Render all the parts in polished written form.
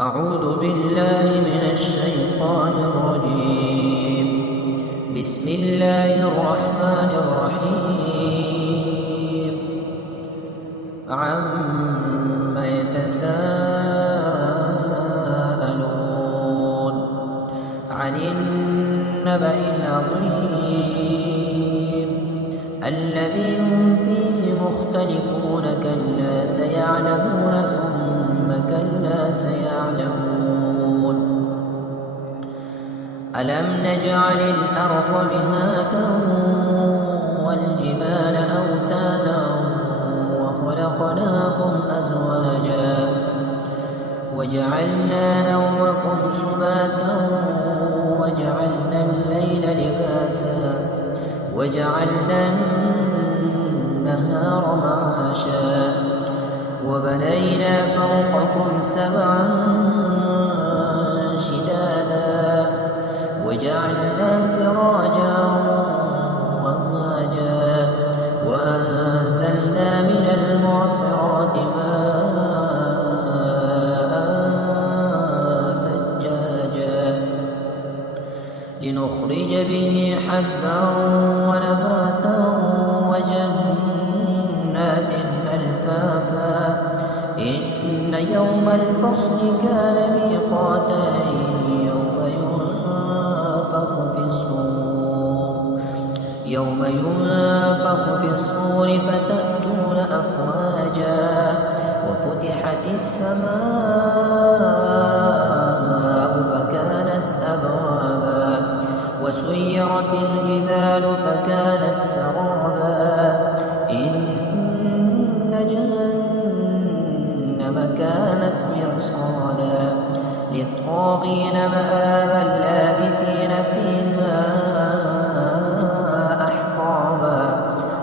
أعوذ بالله من الشيطان الرجيم. بسم الله الرحمن الرحيم. عم يتساءلون عن النبأ العظيم الذي هم فيه مختلفون كلا سيعلمون ثم كلا سيعلمون. ألم نجعل الأرض مهادا والجبال أوتادا وخلقناكم أزواجا وجعلنا نومكم سباتا وجعلنا الليل لباسا وجعلنا النهار معاشا وبنينا فوقكم سبعا شدادا وجعلنا سراجا وهاجا وأنزلنا من المعصرات ماء ثجاجا لنخرج به حبا ونباتا وجنات ألفافا إن يوم الفصل كان ميقاتا يوم ينفخ في الصور فتأتون أفواجا وفتحت السماء فكانت أبوابا وسيرت الجبال فكانت سرابا إن جهنم كانت مرصادا للطاغين مآبا لابثين فيها أحقابا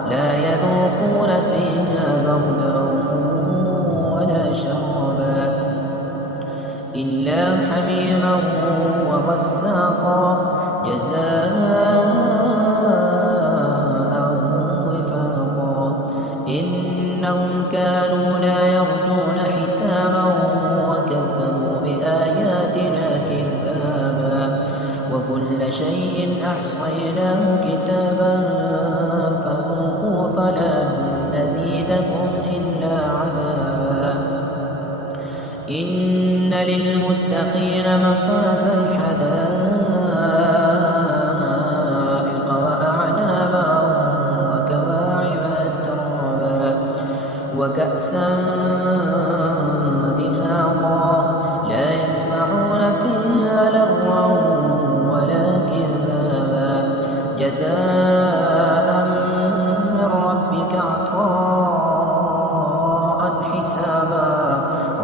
لا يذوقون فيها بردا ولا شرابا إلا حميما وغساقا جزاء وفاقا إنهم كانوا لا يرجون حسابا وكذبوا بآياتنا كذابا وكل شيء أحصيناه كتابا فذوقوا فلن نزيدكم إلا عذابا إن للمتقين مفازا حدائق وأعنابا وكواعب أترابا وكأسا دهاقا لا يسمعون فيها لغوا ولا كذابا جزاء من ربك عطاء حسابا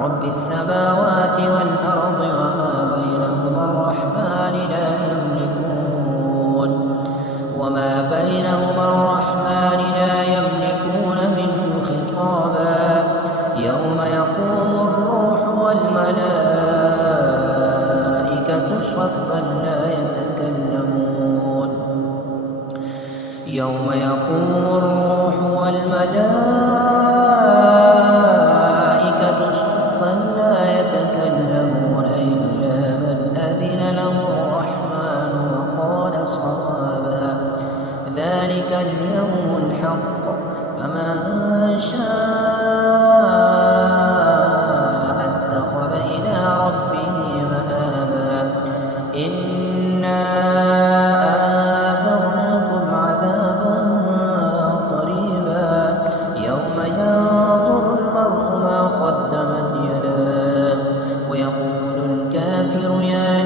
رب السماوات والأرض وما بينهما الرحمن لا يملكون منه خطابا يوم يقوم الروح والملائكة صفا لا يتكلمون يوم يقوم الروح والملائكة صفا لا يتكلمون إلا من أذن له الرحمن وقال صوابا ذلك اليوم الحق فمن شاء اتخذ إلى ربه مآبا إنا أنذرناكم عذابا قريبا يوم ينظر المرء ما قدمت يداه ويقول الكافر يا